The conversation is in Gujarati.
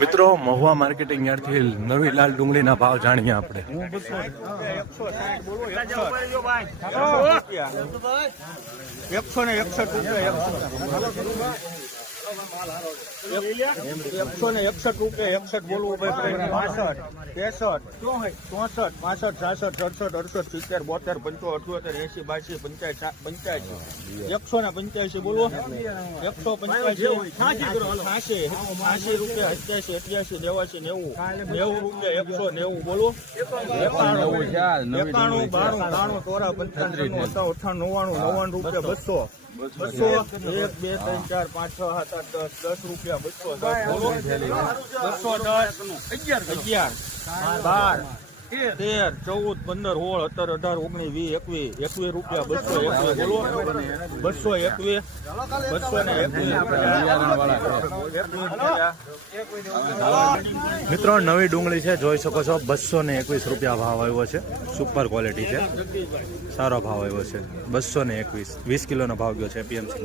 મિત્રો મહુવા માર્કેટિંગ યાર્ડથી નવી લાલ ડુંગળીના ભાવ જાણીએ આપણે। 161 રૂપિયા 61 બોલવું ભાઈ 62 63 64 65 66 67 68 70 72 75 80 185 બોલવો 185 80 રૂપિયા 87 88 89 90 રૂપિયા 190 બોલવો 91 92 93 94 95 99 રૂપિયા 200 1 2 3 4 5 6 7 8 10 રૂપિયા 210 11 12 13 14 15 16 17 18 19 20 21 રૂપિયા 221 બોલો 221 મિત્રો નવી ડુંગળી છે, જોઈ શકો છો 221 રૂપિયા ભાવ આવ્યો છે। સુપર ક્વોલિટી છે, સારો ભાવ આવ્યો છે। 221 20 કિલોનો ભાવ ગયો છે એપીએમસી।